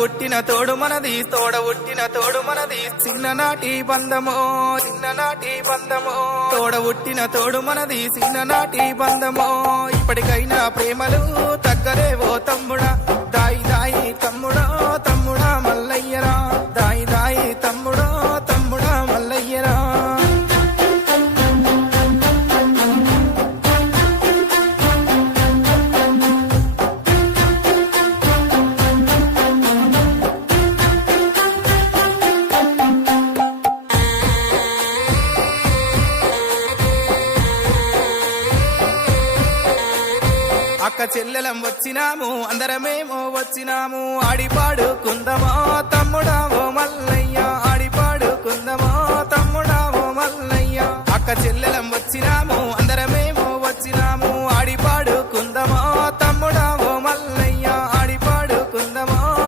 పుట్టిన తోడు మనది పుట్టిన తోడు మనది చిన్ననాటి బంధమో తోడ పుట్టిన తోడు మనది చిన్ననాటి బంధమో ఇప్పటికైనా ప్రేమలు తగ్గలేవో తమ్ముడా దాయి దాయి తమ్ముడా తమ్ముడా మల్లయ్యరా దాయి దాయి తమ్ముడా తమ్ముడా మల్లయ్యరా అక్క చెల్లెలం వచ్చినాము అందరమేమో వచ్చినాము ఆడిపాడుకుందమో తమ్ముడావో మల్లయ్య ఆడిపాడుకుందమో తమ్ముడావో మల్లయ్య అక్క చెల్లె